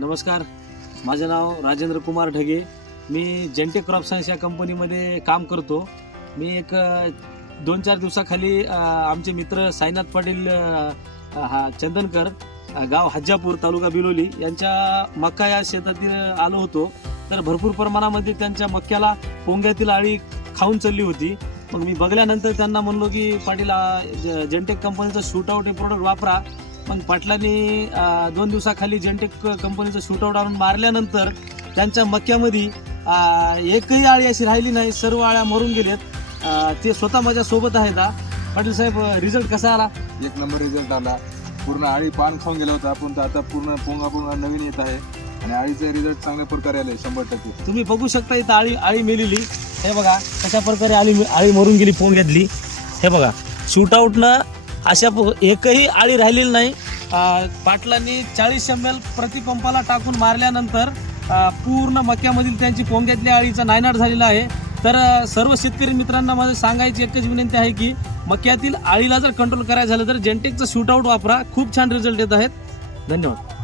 नमस्कार, माझे नाव राजेंद्र कुमार ढगे. मी जेंटेक crop science या कंपनीमध्ये काम करतो. मी एक 2-4 दिवसाखाली आमचे मित्र साईनाथ पाटील चंदनकर, गाव हज्जापूर, तालुका बिलोली यांच्या मका या शेतातील आलो होतो. तर भरपूर प्रमाणामध्ये त्यांच्या मक्याला पोंग्यातील अळी खाऊन चालली होती. मग मी बघल्यानंतर त्यांना म्हणलो की पाटील जेंटेक कंपनीचं शूटआउट हे प्रोडक्ट वापरा. मग पाटलांनी 2 दिवसाखाली जेंटेक कंपनीचं शूटआउट आणून मारल्यानंतर त्यांच्या मक्यामध्ये एकही आळी अशी राहिली नाही, सर्व आळ्या मरून गेलेत. ते स्वतः माझ्या सोबत आहेत. पाटील साहेब, रिझल्ट कसा आला? एक नंबर रिझल्ट आला. पूर्ण आळी पान खाऊन गेला होता, पण आता पूर्ण पोंगा नवीन येत आहे आणि आळीचे रिझल्ट चांगल्या प्रकारे आले 100%. तुम्ही बघू शकता इथं आळी मेलेली. हे बघा कशा प्रकारे आळी मरून गेली पोंग्यातली. हे बघा, शूटआउटनं अशा एकही आळी राहिलेली नाही. पाटलांनी 40 ml प्रतिपंपाला टाकून मारल्यानंतर पूर्ण मक्यामधील त्यांची पोंग्यातल्या आळीचा नायनाट झालेला आहे. तर सर्व शेतकरी मित्रांना माझं सांगायची एकच विनंती आहे की मक्यातील आळीला जर कंट्रोल करायचं झालं तर जेंटेकचं शूटआउट वापरा. खूप छान रिझल्ट येत आहेत. धन्यवाद.